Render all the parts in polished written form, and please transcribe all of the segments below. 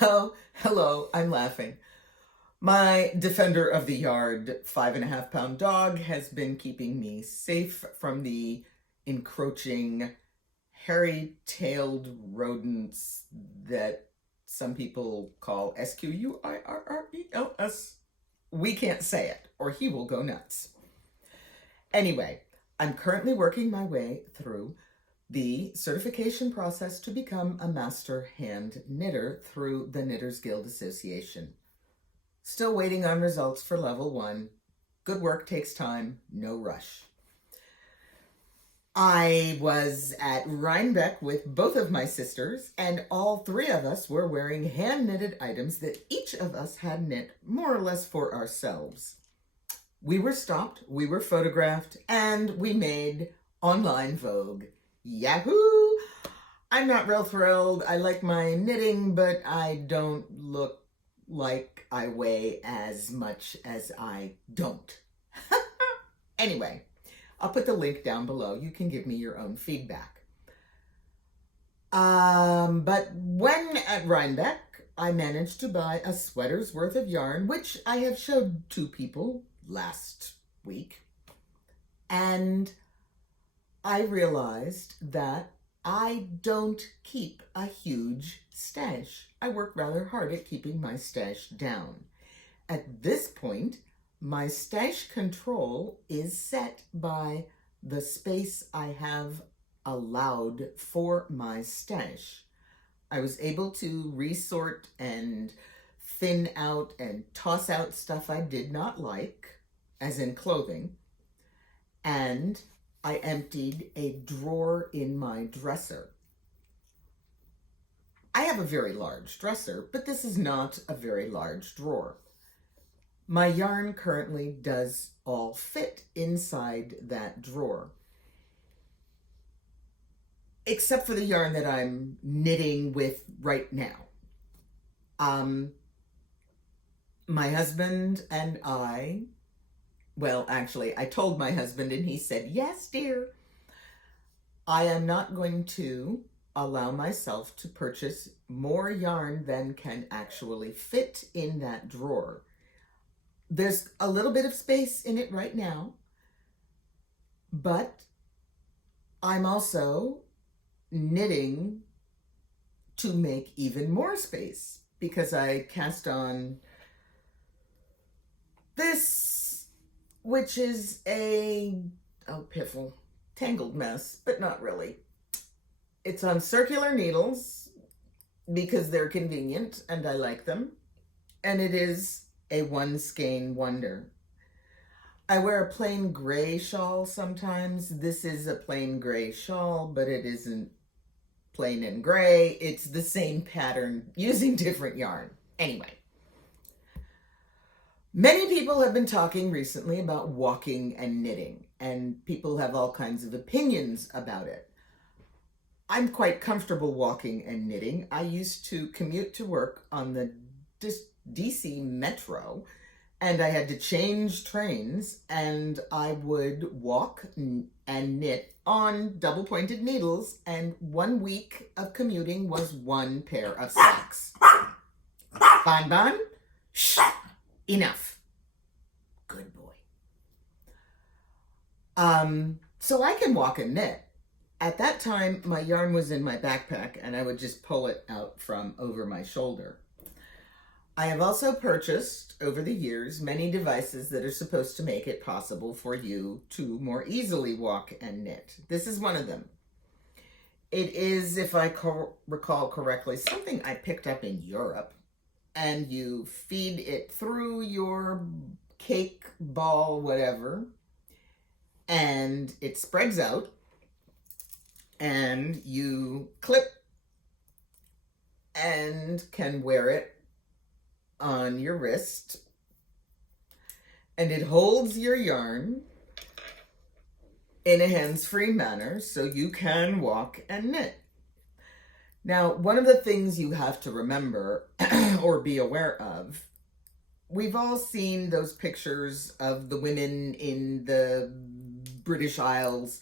Hello, I'm laughing. My defender of the yard, 5.5 pound dog, has been keeping me safe from the encroaching, hairy tailed rodents that some people call Squirrels. We can't say it, or he will go nuts. Anyway, I'm currently working my way through the certification process to become a master hand knitter through the Knitters Guild Association. Still waiting on results for level 1. Good work takes time, no rush. I was at Rhinebeck with both of my sisters, and all three of us were wearing hand-knitted items that each of us had knit more or less for ourselves. We were stopped, we were photographed, and we made online Vogue. Yahoo! I'm not real thrilled. I like my knitting, but I don't look like I weigh as much as I don't. Anyway, I'll put the link down below. You can give me your own feedback. But when at Rhinebeck, I managed to buy a sweater's worth of yarn, which I have showed to people last week. And I realized that I don't keep a huge stash. I work rather hard at keeping my stash down. At this point, my stash control is set by the space I have allowed for my stash. I was able to resort and thin out and toss out stuff I did not like, as in clothing, and I emptied a drawer in my dresser. I have a very large dresser, but this is not a very large drawer. My yarn currently does all fit inside that drawer, except for the yarn that I'm knitting with right now. My husband and I told my husband and he said, yes, dear. I am not going to allow myself to purchase more yarn than can actually fit in that drawer. There's a little bit of space in it right now, but I'm also knitting to make even more space because I cast on this, which is piffle, tangled mess, but not really. It's on circular needles because they're convenient and I like them. And it is a one skein wonder. I wear a plain gray shawl sometimes. This is a plain gray shawl, but it isn't plain and gray. It's the same pattern using different yarn. Anyway. Many people have been talking recently about walking and knitting, and people have all kinds of opinions about it. I'm quite comfortable walking and knitting. I used to commute to work on the DC Metro, and I had to change trains, and I would walk and knit on double-pointed needles, and 1 week of commuting was 1 pair of socks. Bon, shh, enough. Good boy. So I can walk and knit. At that time, my yarn was in my backpack, and I would just pull it out from over my shoulder. I have also purchased, over the years, many devices that are supposed to make it possible for you to more easily walk and knit. This is one of them. It is, if I recall correctly, something I picked up in Europe, and you feed it through your cake, ball, whatever, and it spreads out, and you clip and can wear it on your wrist, and it holds your yarn in a hands-free manner so you can walk and knit. Now, one of the things you have to remember or be aware of, we've all seen those pictures of the women in the British Isles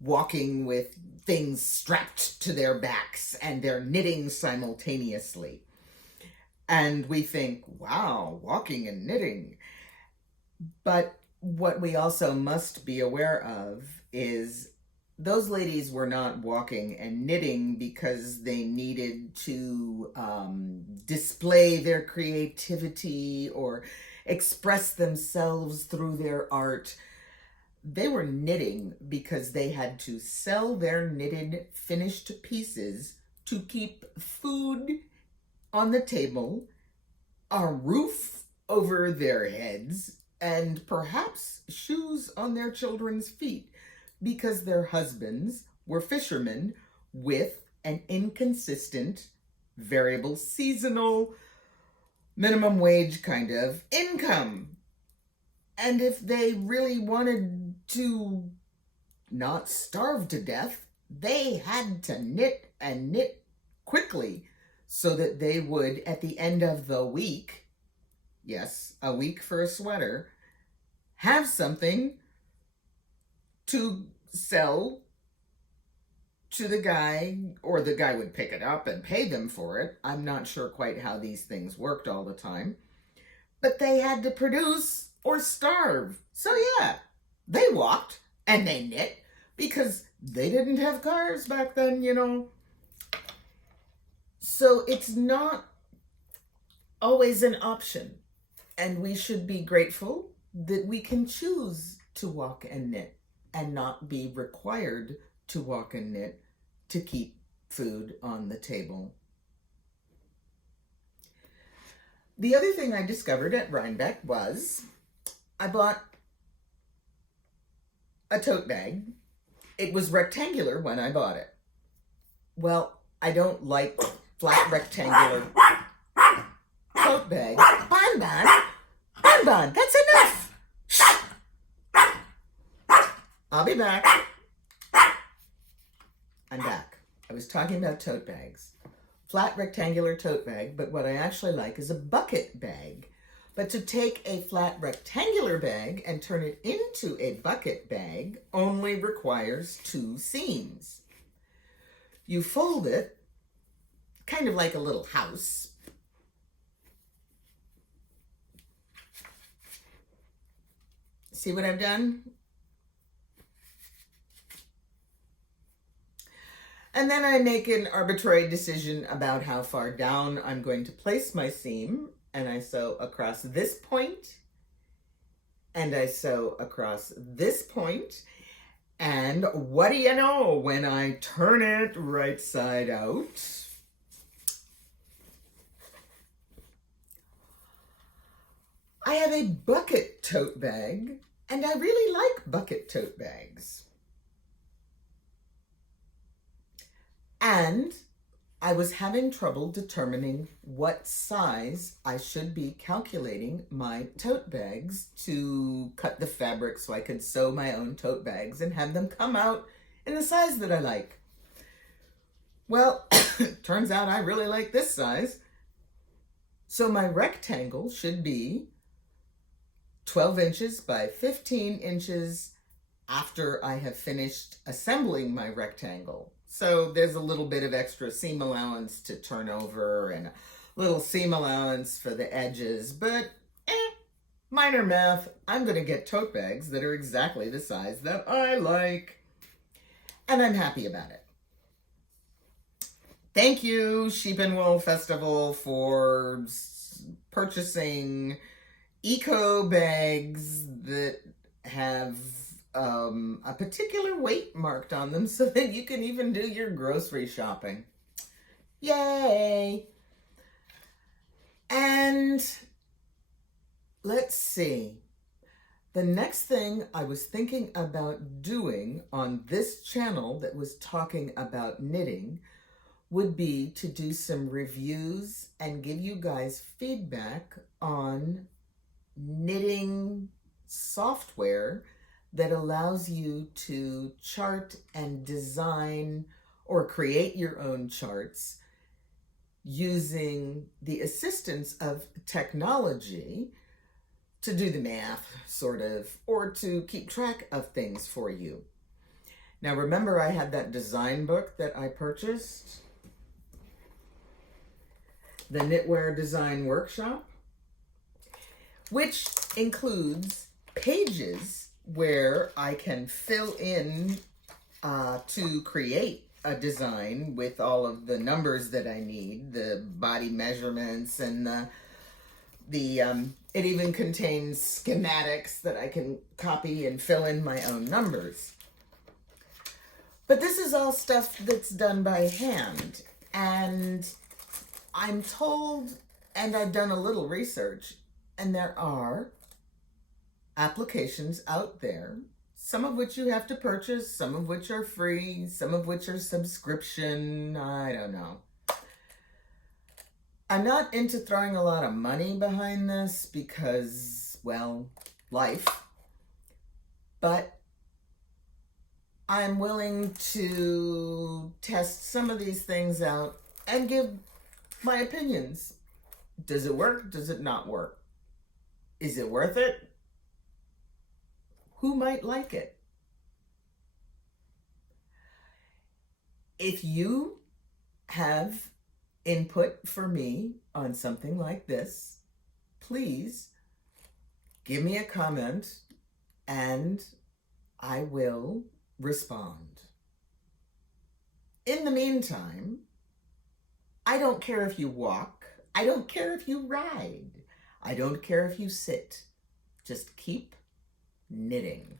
walking with things strapped to their backs and they're knitting simultaneously. And we think, wow, walking and knitting. But what we also must be aware of is those ladies were not walking and knitting because they needed to display their creativity or express themselves through their art. They were knitting because they had to sell their knitted finished pieces to keep food on the table, a roof over their heads, and perhaps shoes on their children's feet, because their husbands were fishermen with an inconsistent, variable, seasonal, minimum wage kind of income. And if they really wanted to not starve to death, they had to knit and knit quickly so that they would, at the end of the week, yes, a week for a sweater, have something to sell to the guy, or the guy would pick it up and pay them for it. I'm not sure quite how these things worked all the time. But they had to produce or starve. So yeah, they walked and they knit because they didn't have cars back then, you know. So it's not always an option. And we should be grateful that we can choose to walk and knit and not be required to walk and knit to keep food on the table. The other thing I discovered at Rhinebeck was I bought a tote bag. It was rectangular when I bought it. Well, I don't like flat rectangular tote bags. Bon, that's enough. I'll be back. I'm back. I was talking about tote bags. Flat rectangular tote bag, but what I actually like is a bucket bag. But to take a flat rectangular bag and turn it into a bucket bag only requires 2 seams. You fold it, kind of like a little house. See what I've done? And then I make an arbitrary decision about how far down I'm going to place my seam. And I sew across this point, and I sew across this point, and what do you know, when I turn it right side out, I have a bucket tote bag, and I really like bucket tote bags. And I was having trouble determining what size I should be calculating my tote bags to cut the fabric so I could sew my own tote bags and have them come out in the size that I like. Well, turns out I really like this size. So my rectangle should be 12 inches by 15 inches after I have finished assembling my rectangle. So there's a little bit of extra seam allowance to turn over and a little seam allowance for the edges, but minor math. I'm going to get tote bags that are exactly the size that I like, and I'm happy about it. Thank you, Sheep and Wool Festival, for purchasing eco bags that have a particular weight marked on them so that you can even do your grocery shopping. Yay! And let's see. The next thing I was thinking about doing on this channel that was talking about knitting would be to do some reviews and give you guys feedback on knitting software that allows you to chart and design or create your own charts using the assistance of technology to do the math, sort of, or to keep track of things for you. Now, remember I had that design book that I purchased? the Knitwear Design Workshop, which includes pages where I can fill in to create a design with all of the numbers that I need, the body measurements, and it even contains schematics that I can copy and fill in my own numbers. But this is all stuff that's done by hand, and I'm told, and I've done a little research, and there are applications out there, some of which you have to purchase, some of which are free, some of which are subscription, I don't know. I'm not into throwing a lot of money behind this because, well, life, but I'm willing to test some of these things out and give my opinions. Does it work? Does it not work? Is it worth it? Who might like it? If you have input for me on something like this, please give me a comment and I will respond. In the meantime, I don't care if you walk, I don't care if you ride, I don't care if you sit. Just keep knitting.